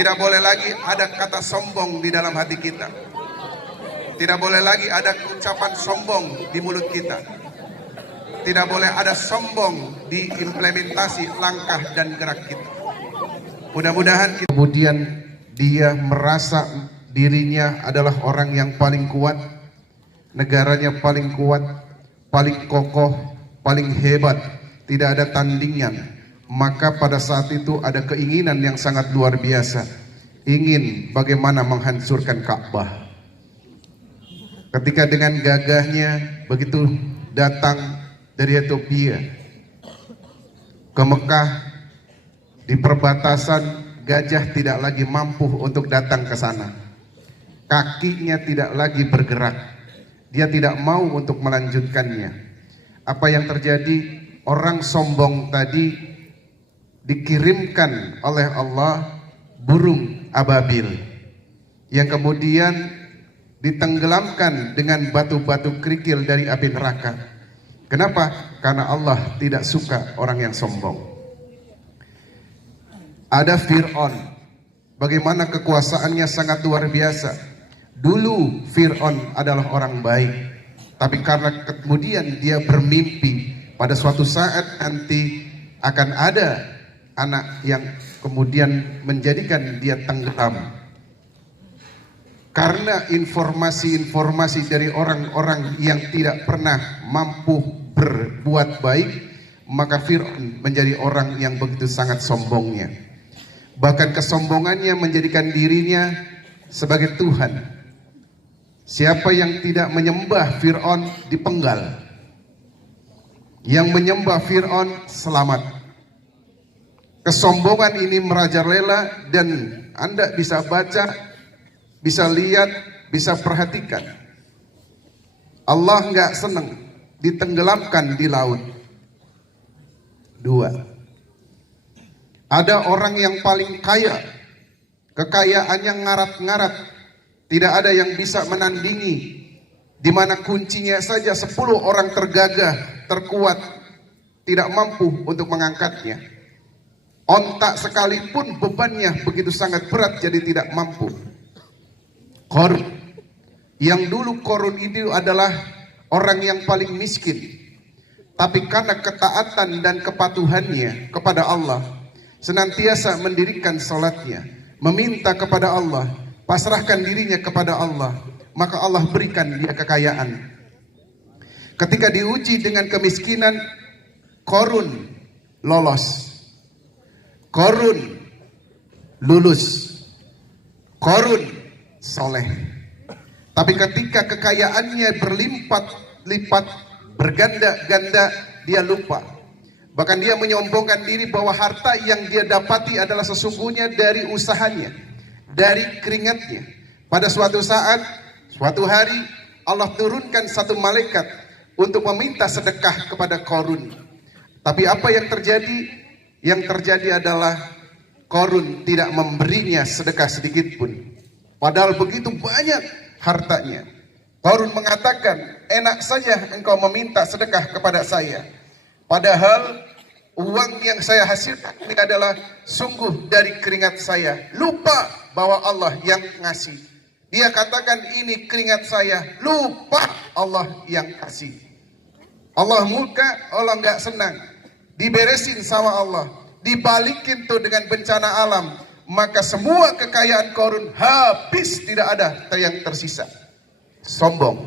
Tidak boleh lagi ada kata sombong di dalam hati kita. Tidak boleh lagi ada ucapan sombong di mulut kita. Tidak boleh ada sombong di implementasi langkah dan gerak kita. Mudah-mudahan kemudian dia merasa dirinya adalah orang yang paling kuat, negaranya paling kuat, paling kokoh, paling hebat, tidak ada tandingan. Maka pada saat itu ada keinginan yang sangat luar biasa, ingin bagaimana menghancurkan Ka'bah. Ketika dengan gagahnya begitu datang dari Ethiopia ke Mekah, di perbatasan gajah tidak lagi mampu untuk datang ke sana. Kakinya tidak lagi bergerak. Dia tidak mau untuk melanjutkannya. Apa yang terjadi? Orang sombong tadi dikirimkan oleh Allah burung ababil yang kemudian ditenggelamkan dengan batu-batu kerikil dari api neraka. Kenapa? Karena Allah tidak suka orang yang sombong. Ada Fir'aun, bagaimana kekuasaannya sangat luar biasa. Dulu Fir'aun adalah orang baik, tapi karena kemudian dia bermimpi pada suatu saat nanti akan ada anak yang kemudian menjadikan dia tenggelam. Karena informasi-informasi dari orang-orang yang tidak pernah mampu berbuat baik, maka Fir'aun menjadi orang yang begitu sangat sombongnya. Bahkan kesombongannya menjadikan dirinya sebagai Tuhan. Siapa yang tidak menyembah Fir'aun dipenggal. Yang menyembah Fir'aun selamat. Kesombongan ini merajalela dan Anda bisa baca, bisa lihat, bisa perhatikan. Allah nggak senang ditenggelamkan di laut. Dua, ada orang yang paling kaya, kekayaannya ngarat-ngarat, tidak ada yang bisa menandingi, di mana kuncinya saja 10 orang tergagah, terkuat, tidak mampu untuk mengangkatnya. Ontak sekalipun bebannya begitu sangat berat, jadi tidak mampu. Qarun, yang dulu Qarun itu adalah orang yang paling miskin, tapi karena ketaatan dan kepatuhannya kepada Allah, senantiasa mendirikan salatnya, meminta kepada Allah, pasrahkan dirinya kepada Allah, maka Allah berikan dia kekayaan. Ketika diuji dengan kemiskinan, Qarun lolos, Qarun lulus, Qarun soleh. Tapi ketika kekayaannya berlipat-lipat, berganda-ganda, dia lupa. Bahkan dia menyombongkan diri bahwa harta yang dia dapati adalah sesungguhnya dari usahanya, dari keringatnya. Pada suatu saat, suatu hari, Allah turunkan satu malaikat untuk meminta sedekah kepada Qarun. Tapi apa yang terjadi? Yang terjadi adalah Qarun tidak memberinya sedekah sedikit pun. Padahal begitu banyak hartanya. Qarun mengatakan, enak saja engkau meminta sedekah kepada saya. Padahal uang yang saya hasilkan ini adalah sungguh dari keringat saya. Lupa bahwa Allah yang ngasih. Dia katakan ini keringat saya. Lupa Allah yang kasih. Allah murka, Allah nggak senang. Diberesin sama Allah, dibalikin tuh dengan bencana alam, maka semua kekayaan Qarun habis, tidak ada yang tersisa. Sombong.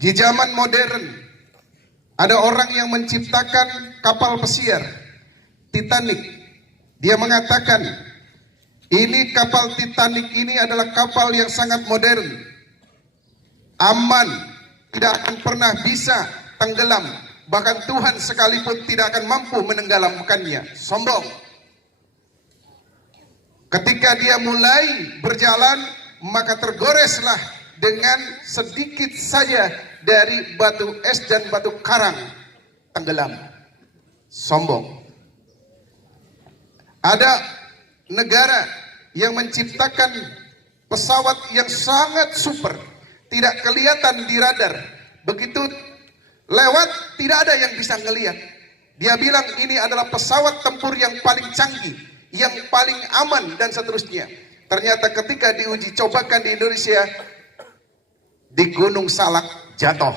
Di zaman modern ada orang yang menciptakan kapal pesiar Titanic. Dia mengatakan ini kapal Titanic ini adalah kapal yang sangat modern, aman, tidak akan pernah bisa tenggelam, bahkan Tuhan sekalipun tidak akan mampu menenggelamkannya. Sombong. Ketika dia mulai berjalan, maka tergoreslah dengan sedikit saja dari batu es dan batu karang, tenggelam. Sombong. Ada negara yang menciptakan pesawat yang sangat super, tidak kelihatan di radar. Begitu lewat tidak ada yang bisa ngelihat. Dia bilang ini adalah pesawat tempur yang paling canggih, yang paling aman dan seterusnya. Ternyata ketika diuji cobakan di Indonesia, di Gunung Salak jatuh.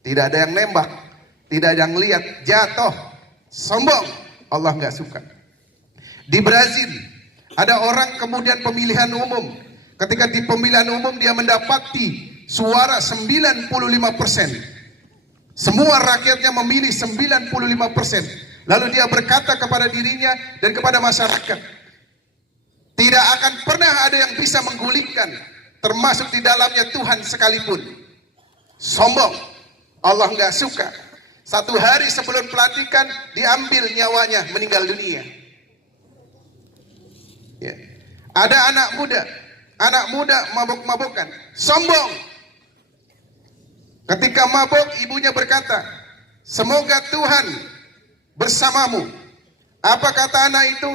Tidak ada yang nembak, tidak ada yang lihat, jatuh. Sombong, Allah nggak suka. Di Brazil ada orang kemudian pemilihan umum. Ketika di pemilihan umum dia mendapati suara 95%. Semua rakyatnya memilih 95%. Lalu dia berkata kepada dirinya dan kepada masyarakat, tidak akan pernah ada yang bisa menggulingkan, termasuk di dalamnya Tuhan sekalipun. Sombong, Allah nggak suka. Satu hari sebelum pelantikan diambil nyawanya, meninggal dunia. Ya. Ada anak muda mabuk-mabukan, sombong. Ketika mabuk, ibunya berkata, semoga Tuhan bersamamu. Apa kata anak itu?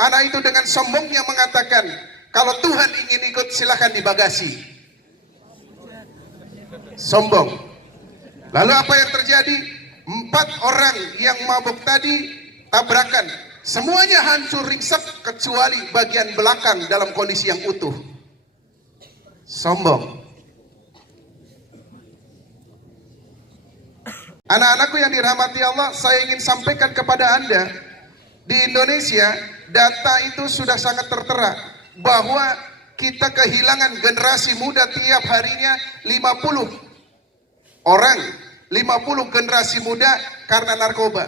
Anak itu dengan sombongnya mengatakan, kalau Tuhan ingin ikut silahkan di bagasi. Sombong. Lalu apa yang terjadi? 4 orang yang mabuk tadi tabrakan. Semuanya hancur ringsek kecuali bagian belakang dalam kondisi yang utuh. Sombong. Anak-anakku yang dirahmati Allah, saya ingin sampaikan kepada Anda, di Indonesia data itu sudah sangat tertera bahwa kita kehilangan generasi muda tiap harinya 50 orang, 50 generasi muda karena narkoba,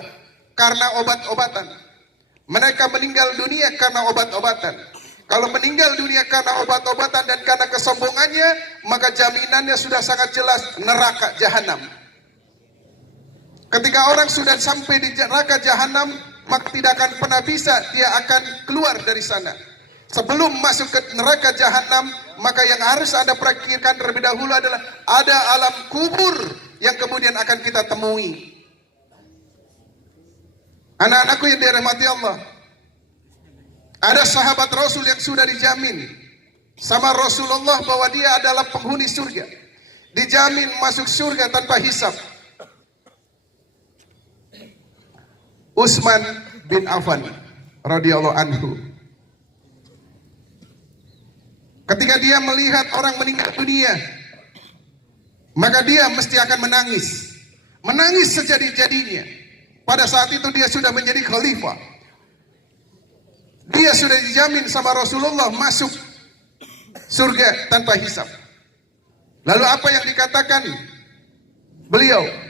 karena obat-obatan. Mereka meninggal dunia karena obat-obatan. Kalau meninggal dunia karena obat-obatan dan karena kesombongannya, maka jaminannya sudah sangat jelas, neraka jahanam. Ketika orang sudah sampai di neraka jahanam, maka tidak akan pernah bisa dia akan keluar dari sana. Sebelum masuk ke neraka jahanam, maka yang harus Anda pikirkan terlebih dahulu adalah ada alam kubur yang kemudian akan kita temui. Anak-anakku yang dirahmati Allah, ada sahabat Rasul yang sudah dijamin sama Rasulullah bahwa dia adalah penghuni surga, dijamin masuk surga tanpa hisab. Utsman bin Affan radhiyallahu anhu. Ketika dia melihat orang meninggal dunia, maka dia mesti akan menangis. Menangis sejadi-jadinya. Pada saat itu dia sudah menjadi khalifah. Dia sudah dijamin sama Rasulullah masuk surga tanpa hisab. Lalu apa yang dikatakan beliau?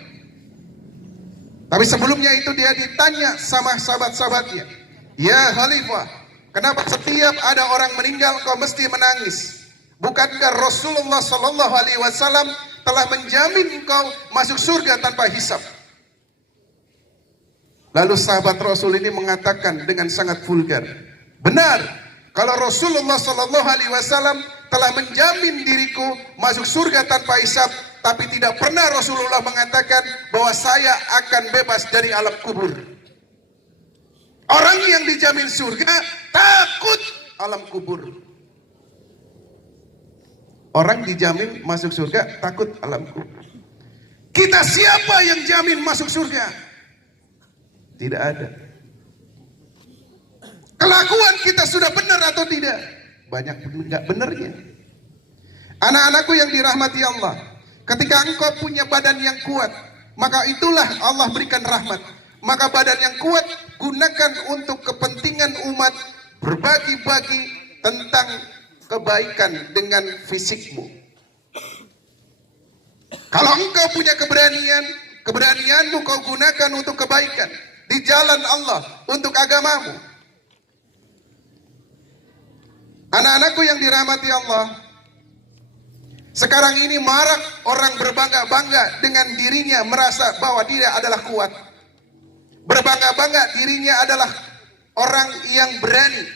Tapi sebelumnya itu dia ditanya sama sahabat-sahabatnya, ya Khalifah, kenapa setiap ada orang meninggal kau mesti menangis? Bukankah Rasulullah Sallallahu Alaihi Wasallam telah menjamin engkau masuk surga tanpa hisab? Lalu sahabat Rasul ini mengatakan dengan sangat vulgar, benar, kalau Rasulullah Sallallahu Alaihi Wasallam telah menjamin diriku masuk surga tanpa hisab, tapi tidak pernah Rasulullah mengatakan bahwa saya akan bebas dari alam kubur. Orang yang dijamin surga takut alam kubur. Orang dijamin masuk surga takut alam kubur. Kita siapa yang jamin masuk surga? Tidak ada. Kelakuan kita sudah benar atau tidak? Banyak enggak benarnya. Anak-anakku yang dirahmati Allah, ketika engkau punya badan yang kuat, maka itulah Allah berikan rahmat. Maka badan yang kuat gunakan untuk kepentingan umat, berbagi-bagi tentang kebaikan dengan fisikmu. Kalau engkau punya keberanianmu kau gunakan untuk kebaikan di jalan Allah, untuk agamamu. Anak-anakku yang dirahmati Allah, sekarang ini marak orang berbangga-bangga dengan dirinya, merasa bahwa dia adalah kuat. Berbangga-bangga dirinya adalah orang yang berani.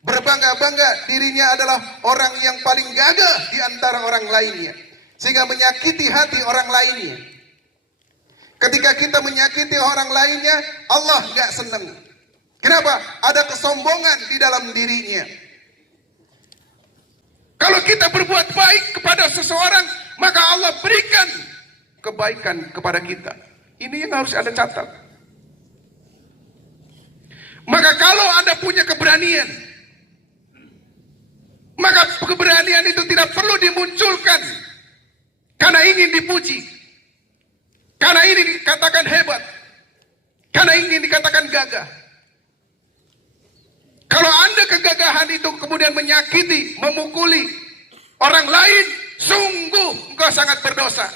Berbangga-bangga dirinya adalah orang yang paling gagah di antara orang lainnya, sehingga menyakiti hati orang lainnya. Ketika kita menyakiti orang lainnya, Allah gak senang. Kenapa? Ada kesombongan di dalam dirinya. Kalau kita berbuat baik kepada seseorang, maka Allah berikan kebaikan kepada kita. Ini yang harus Anda catat. Maka kalau Anda punya keberanian, maka keberanian itu tidak perlu dimunculkan karena ingin dipuji, karena ini dikatakan hebat, karena ingin dikatakan gagah. Kalau Anda kegagahan itu kemudian menyakiti, memukuli orang lain, sungguh engkau sangat berdosa.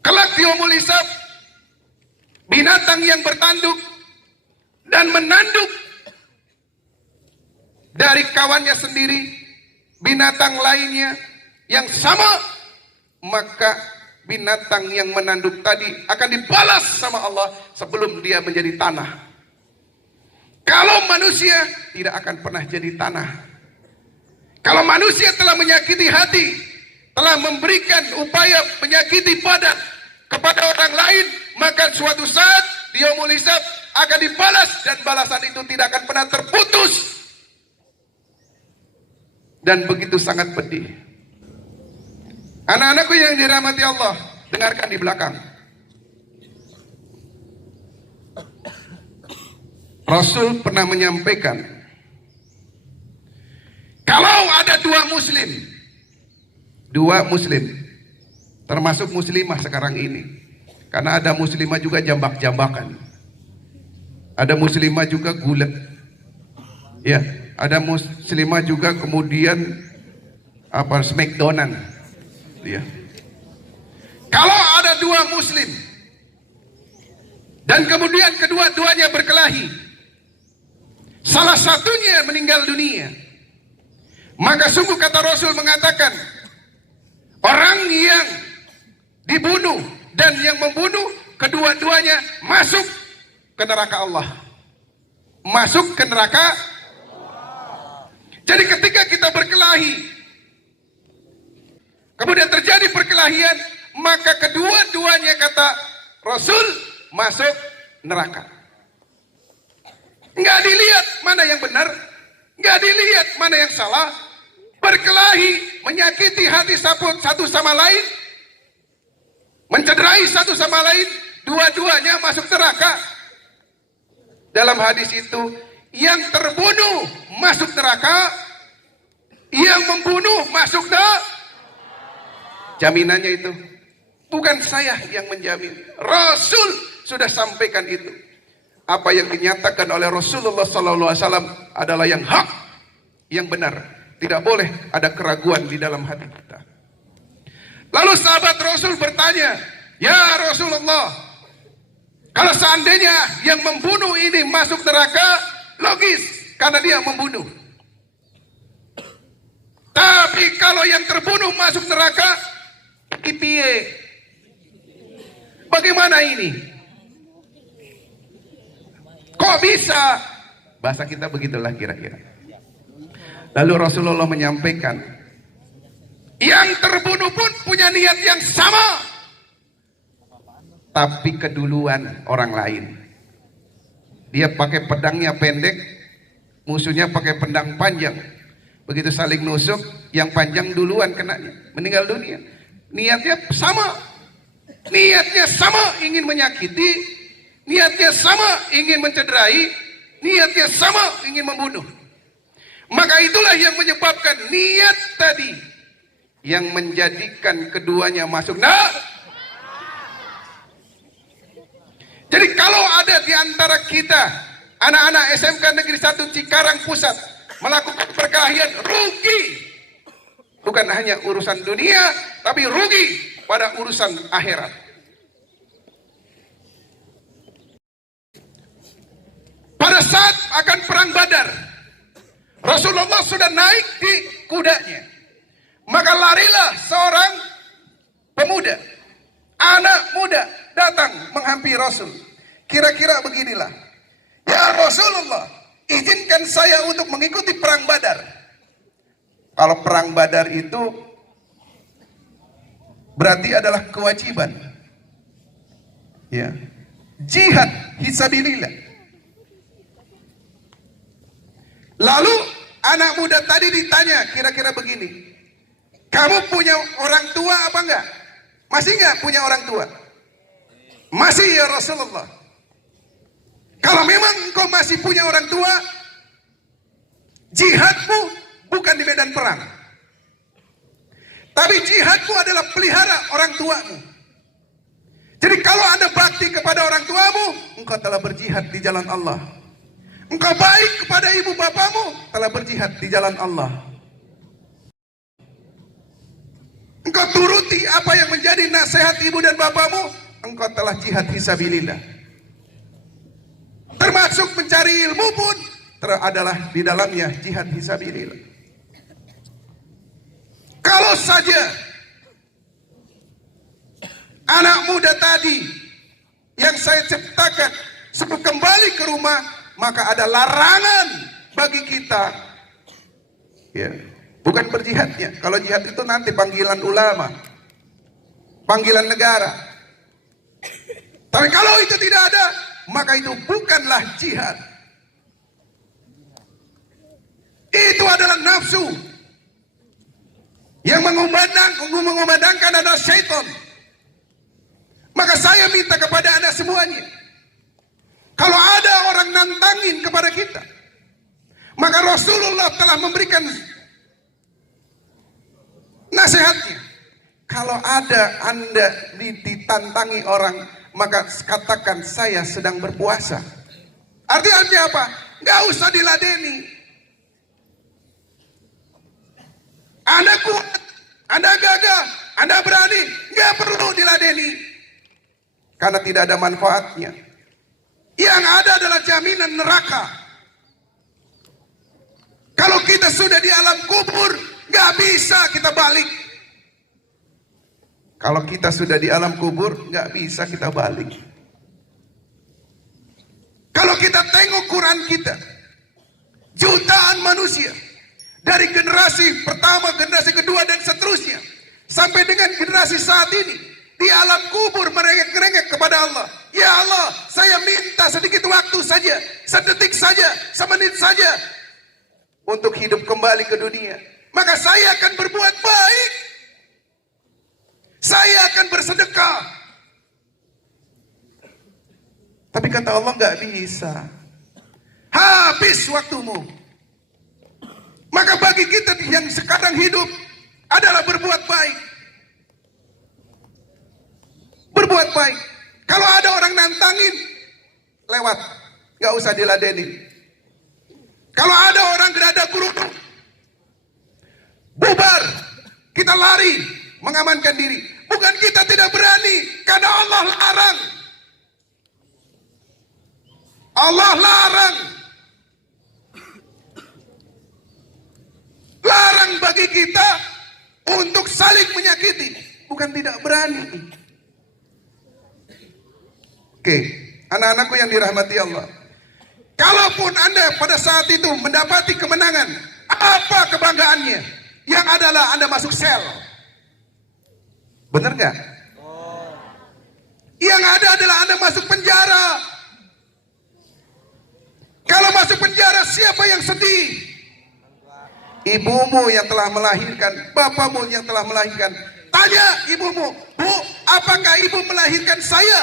Kelak di yaumul hisab, binatang yang bertanduk dan menanduk dari kawannya sendiri, binatang lainnya yang sama, maka binatang yang menanduk tadi akan dibalas sama Allah sebelum dia menjadi tanah. Kalau manusia tidak akan pernah jadi tanah. Kalau manusia telah menyakiti hati, telah memberikan upaya menyakiti badan kepada orang lain, maka suatu saat di yaumul hisab akan dibalas, dan balasan itu tidak akan pernah terputus. Dan begitu sangat pedih. Anak-anakku yang dirahmati Allah, dengarkan di belakang. Rasul pernah menyampaikan, kalau ada dua muslim, termasuk muslimah sekarang ini, karena ada muslimah juga jambak-jambakan, ada muslimah juga gulat, ya, ada muslimah juga kemudian smackdownan, ya. Kalau ada dua muslim dan kemudian kedua-duanya berkelahi, salah satunya meninggal dunia, maka sungguh kata Rasul mengatakan, orang yang dibunuh dan yang membunuh, kedua-duanya masuk ke neraka Allah. Masuk ke neraka. Jadi ketika kita berkelahi, kemudian terjadi perkelahian, maka kedua-duanya kata Rasul masuk neraka. Nggak dilihat mana yang benar, nggak dilihat mana yang salah. Berkelahi, menyakiti hati satu sama lain, mencederai satu sama lain, dua-duanya masuk neraka. Dalam hadis itu, yang terbunuh masuk neraka, yang membunuh masuk neraka. Jaminannya itu bukan saya yang menjamin, Rasul sudah sampaikan itu. Apa yang dinyatakan oleh Rasulullah SAW adalah yang hak, yang benar. Tidak boleh ada keraguan di dalam hati kita. Lalu sahabat Rasul bertanya, ya Rasulullah, kalau seandainya yang membunuh ini masuk neraka, logis, karena dia membunuh. Tapi kalau yang terbunuh masuk neraka, ipiye, bagaimana ini? Kok bisa? Bahasa kita begitulah kira-kira. Lalu Rasulullah menyampaikan, yang terbunuh pun punya niat yang sama, tapi keduluan orang lain. Dia pakai pedangnya pendek, musuhnya pakai pedang panjang. Begitu saling nusuk, yang panjang duluan kenanya, meninggal dunia. Niatnya sama, ingin menyakiti, niatnya sama, ingin mencederai, niatnya sama, ingin membunuh. Maka itulah yang menyebabkan niat tadi yang menjadikan keduanya masuk neraka. Jadi kalau ada di antara kita anak-anak SMK Negeri 1 Cikarang Pusat melakukan perkelahian, rugi. Bukan hanya urusan dunia, tapi rugi pada urusan akhirat. Pada saat akan perang Badar, Rasulullah sudah naik di kudanya. Maka larilah seorang pemuda, anak muda, datang menghampiri Rasul. Kira-kira beginilah, ya Rasulullah, izinkan saya untuk mengikuti perang Badar. Kalau perang Badar itu berarti adalah kewajiban, ya, jihad fisabilillah. Lalu anak muda tadi ditanya kira-kira begini, kamu punya orang tua apa enggak? Masih enggak punya orang tua? Masih ya Rasulullah. Kalau memang engkau masih punya orang tua, jihadmu bukan di medan perang, tapi jihadmu adalah pelihara orang tuamu. Jadi kalau Anda bakti kepada orang tuamu, engkau telah berjihad di jalan Allah. Engkau baik kepada ibu bapamu, telah berjihad di jalan Allah. Engkau turuti apa yang menjadi nasihat ibu dan bapamu, engkau telah jihad fisabilillah. Termasuk mencari ilmu pun adalah di dalamnya jihad fisabilillah. Kalau saja anak muda tadi yang saya ciptakan sebelum kembali ke rumah, maka ada larangan bagi kita, ya, bukan berjihadnya. Kalau jihad itu nanti panggilan ulama, panggilan negara. Tapi kalau itu tidak ada, maka itu bukanlah jihad. Itu adalah nafsu. Yang mengumandangkan adalah syaitan. Maka saya minta kepada Anda semuanya, kalau ada orang nantangin kepada kita, maka Rasulullah telah memberikan nasihatnya. Kalau ada Anda ditantangi orang, maka katakan saya sedang berpuasa. Artinya apa? Gak usah diladeni. Anda kuat, Anda gagah, Anda berani, gak perlu diladeni. Karena tidak ada manfaatnya. Yang ada adalah jaminan neraka. Kalau kita sudah di alam kubur, gak bisa kita balik. Kalau kita sudah di alam kubur, gak bisa kita balik. Kalau kita tengok Quran kita, jutaan manusia, dari generasi pertama, generasi kedua, dan seterusnya, sampai dengan generasi saat ini, di alam kubur merengek-rengek kepada Allah. Ya Allah, saya minta sedikit waktu saja, sedetik saja, semenit saja, untuk hidup kembali ke dunia. Maka saya akan berbuat baik. Saya akan bersedekah. Tapi kata Allah, nggak bisa. Habis waktumu. Maka bagi kita yang sekarang hidup adalah berbuat baik. Berbuat baik. Kalau ada orang nantangin, lewat. Nggak usah diladenin. Kalau ada orang gerada geruduk, bubar. Kita lari, mengamankan diri. Bukan kita tidak berani, karena Allah larang. Allah larang. Larang bagi kita untuk saling menyakiti, bukan tidak berani. Oke, anak-anakku yang dirahmati Allah, kalaupun Anda pada saat itu mendapati kemenangan, apa kebanggaannya? Yang adalah Anda masuk sel. Benar nggak? Yang ada adalah Anda masuk penjara. Kalau masuk penjara, siapa yang sedih? Ibumu yang telah melahirkan, bapakmu yang telah melahirkan. Tanya ibumu, Bu, apakah ibu melahirkan saya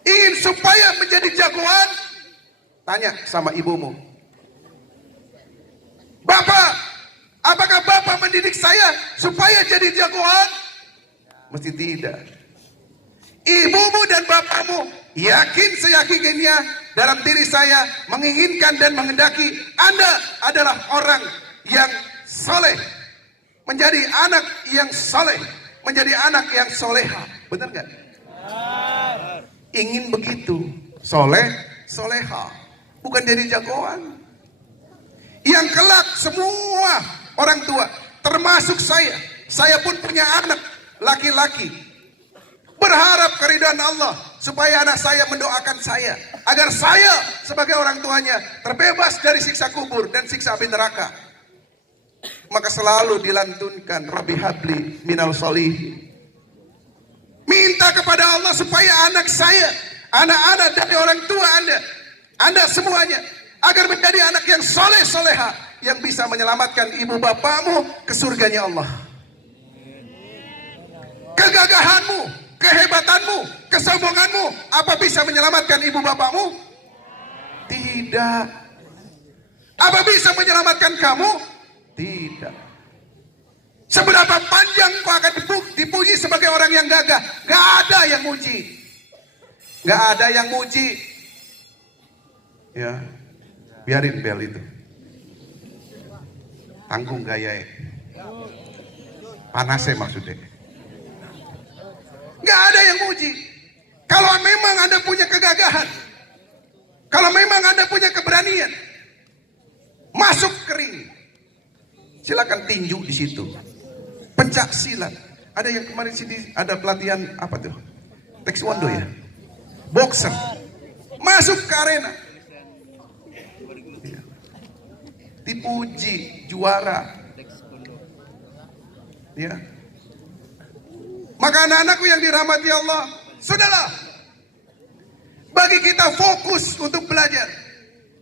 ingin supaya menjadi jagoan? Tanya sama ibumu. Bapak, apakah bapak mendidik saya supaya jadi jagoan? Mesti tidak. Ibumu dan bapakmu yakin seyakinnya dalam diri saya, menginginkan dan menghendaki Anda adalah orang yang soleh, menjadi anak yang soleh, menjadi anak yang soleha. Benar nggak? Ingin begitu, soleh, soleha, bukan jadi jagoan. Yang kelak semua orang tua, termasuk saya pun punya anak laki-laki, berharap keridhaan Allah supaya anak saya mendoakan saya, agar saya sebagai orang tuanya terbebas dari siksa kubur dan siksa api neraka. Maka selalu dilantunkan, Rabbi habli minal sholihin. Minta kepada Allah supaya anak saya, anak-anak dari orang tua Anda semuanya, agar menjadi anak yang soleh soleha, yang bisa menyelamatkan ibu bapakmu ke surganya Allah. Kegagahanmu, kehebatanmu, kesombonganmu, apa bisa menyelamatkan ibu bapakmu? Tidak. Apa bisa menyelamatkan kamu? Tidak. Seberapa panjang kau akan dipuji sebagai orang yang gagah? Gak ada yang muji. Gak ada yang muji. Ya, biarin bel itu. Tanggung gaya. Panasnya maksudnya. Gak ada yang muji. Kalau memang Anda punya kegagahan, kalau memang Anda punya keberanian, masuk ke ring, silakan tinju di situ. Pencak silat. Ada yang kemarin sini ada pelatihan apa tuh? Taekwondo ya. Boxer. Masuk ke arena. Dipuji, juara. Ya. Maka anak-anakku yang dirahmati Allah, sudahlah. Bagi kita fokus untuk belajar.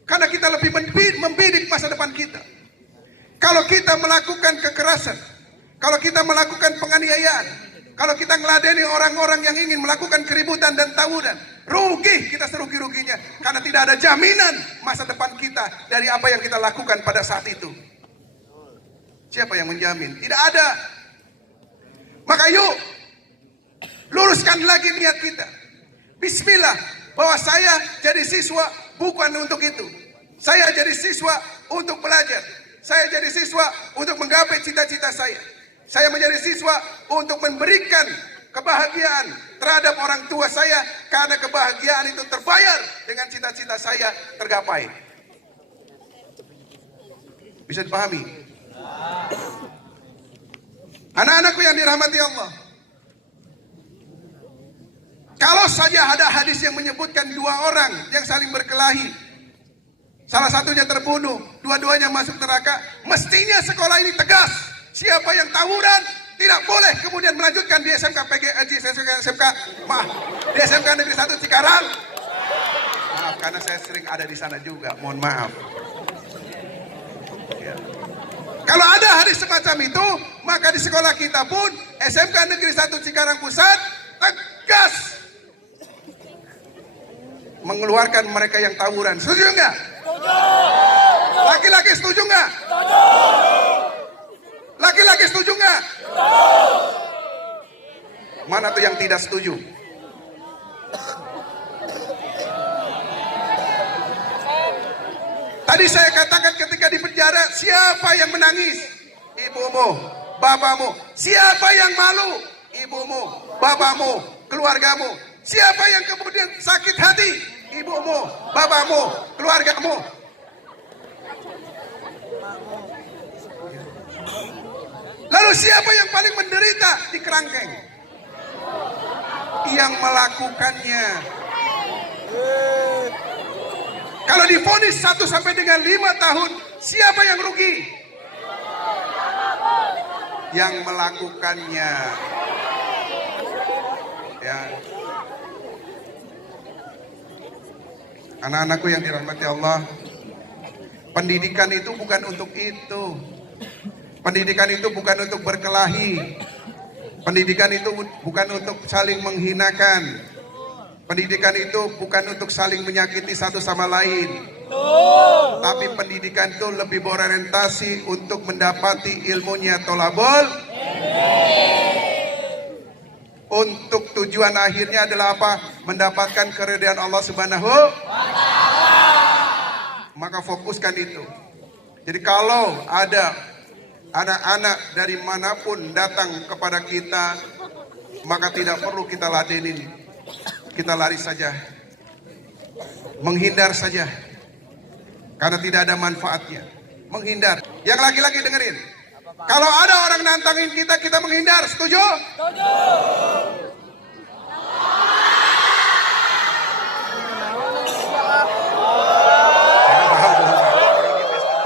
Karena kita lebih membidik masa depan kita. Kalau kita melakukan kekerasan, kalau kita melakukan penganiayaan, kalau kita meladeni orang-orang yang ingin melakukan keributan dan tawuran, rugi kita serugi-ruginya. Karena tidak ada jaminan masa depan kita dari apa yang kita lakukan pada saat itu. Siapa yang menjamin? Tidak ada. Maka yuk, luruskan lagi niat kita. Bismillah, bahwa saya jadi siswa bukan untuk itu. Saya jadi siswa untuk belajar. Saya jadi siswa untuk menggapai cita-cita saya. Saya menjadi siswa untuk memberikan kebahagiaan terhadap orang tua saya. Karena kebahagiaan itu terbayar dengan cita-cita saya tergapai. Bisa dipahami? Anak-anakku yang dirahmati Allah. Kalau saja ada hadis yang menyebutkan dua orang yang saling berkelahi, salah satunya terbunuh, dua-duanya masuk neraka, mestinya sekolah ini tegas. Siapa yang tawuran tidak boleh kemudian melanjutkan di SMK di SMK Negeri 1 Cikarang. Maaf, karena saya sering ada di sana juga, mohon maaf. Ya. Kalau ada hadis semacam itu, maka di sekolah kita pun SMK Negeri 1 Cikarang Pusat tegas mengeluarkan mereka yang tawuran. Setuju nggak? Laki-laki setuju nggak? Laki-laki setuju nggak? Mana tuh yang tidak setuju? Tadi saya katakan ketika di penjara, siapa yang menangis? Ibumu, bapakmu. Siapa yang malu? Ibumu, bapakmu, keluargamu. Siapa yang kemudian sakit hati? Ibumu, bapakmu, keluargamu. Lalu siapa yang paling menderita di kerangkeng? Yang melakukannya. Kalau divonis 1 sampai dengan 5 tahun, siapa yang rugi? Yang melakukannya. Ya. Anak-anakku yang dirahmati Allah, pendidikan itu bukan untuk itu. Pendidikan itu bukan untuk berkelahi. Pendidikan itu bukan untuk saling menghinakan. Pendidikan itu bukan untuk saling menyakiti satu sama lain. Tapi pendidikan itu lebih berorientasi untuk mendapati ilmunya tolabul. Untuk tujuan akhirnya adalah apa? Mendapatkan keridhaan Allah Subhanahu wa Ta'ala. Maka fokuskan itu. Jadi kalau ada anak-anak dari manapun datang kepada kita, maka tidak perlu kita ladenin. Kita lari saja, menghindar saja, karena tidak ada manfaatnya. Menghindar. Yang laki-laki dengerin. Kalau ada orang nantangin kita, kita menghindar. Setuju? Setuju.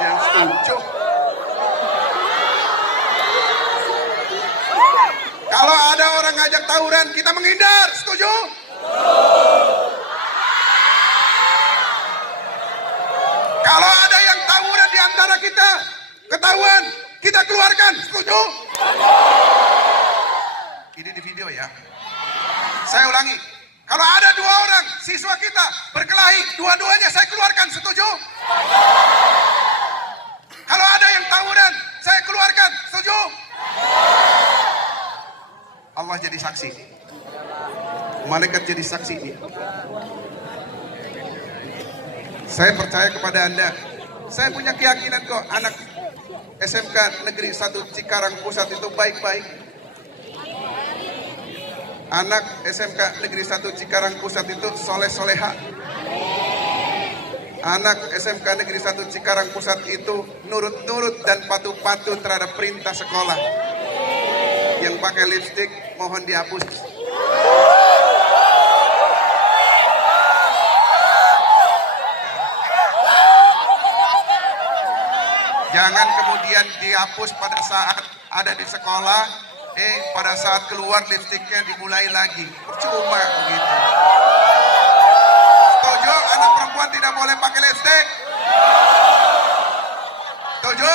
Yang setuju. Kalau ada orang ngajak tawuran, kita menghindar. Setuju? Kalau ada yang tawuran di antara kita, ketahuan, kita keluarkan. Setuju? Ini di video ya. Saya ulangi. Kalau ada 2 orang siswa kita berkelahi, dua-duanya saya keluarkan, setuju? Kalau ada yang tawuran, saya keluarkan, setuju? Allah jadi saksi. Malaikat jadi saksi. Saya percaya kepada Anda. Saya punya keyakinan kok anak SMK Negeri 1 Cikarang Pusat itu baik-baik. Anak SMK Negeri 1 Cikarang Pusat itu soleh-soleha. Anak SMK Negeri 1 Cikarang Pusat itu nurut-nurut dan patuh-patuh terhadap perintah sekolah. Yang pakai lipstik mohon dihapus. Jangan kemudian dihapus pada saat ada di sekolah, pada saat keluar lipstiknya dimulai lagi. Percuma begitu. Setuju anak perempuan tidak boleh pakai lipstik? Setuju?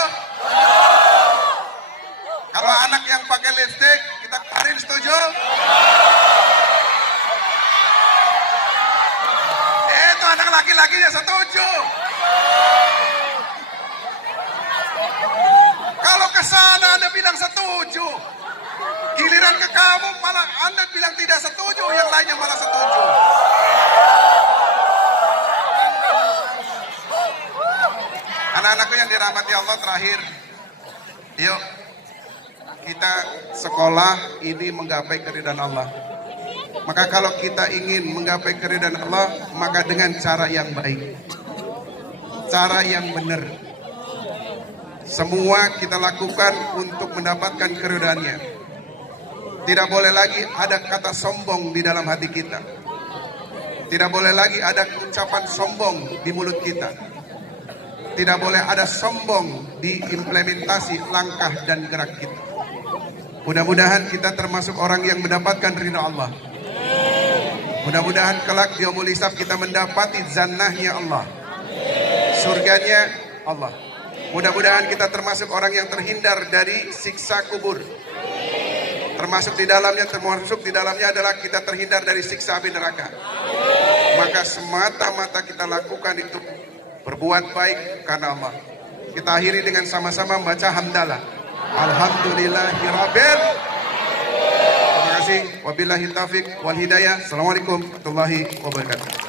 Kalau anak yang pakai lipstik kita keluarin, setuju? Itu anak laki-lakinya setuju. Kalau ke sana Anda bilang setuju, giliran ke kamu malah Anda bilang tidak setuju, yang lainnya malah setuju. Anak-anakku yang dirahmati Allah, terakhir, yuk kita sekolah ini menggapai keridhaan Allah. Maka kalau kita ingin menggapai keridhaan Allah, maka dengan cara yang baik, cara yang benar. Semua kita lakukan untuk mendapatkan keridhaannya. Tidak boleh lagi ada kata sombong di dalam hati kita. Tidak boleh lagi ada ucapan sombong di mulut kita. Tidak boleh ada sombong di implementasi langkah dan gerak kita. Mudah-mudahan kita termasuk orang yang mendapatkan ridha Allah. Mudah-mudahan kelak di yaumul hisab kita mendapati jannahnya Allah, surganya Allah. Mudah-mudahan kita termasuk orang yang terhindar dari siksa kubur. Termasuk di dalamnya adalah kita terhindar dari siksa api neraka. Maka semata-mata kita lakukan itu berbuat baik karena Allah. Kita akhiri dengan sama-sama membaca hamdalah. Alhamdulillahirabbil. Terima kasih. Wabillahi taufiq wal hidayah. Assalamualaikum warahmatullahi wabarakatuh.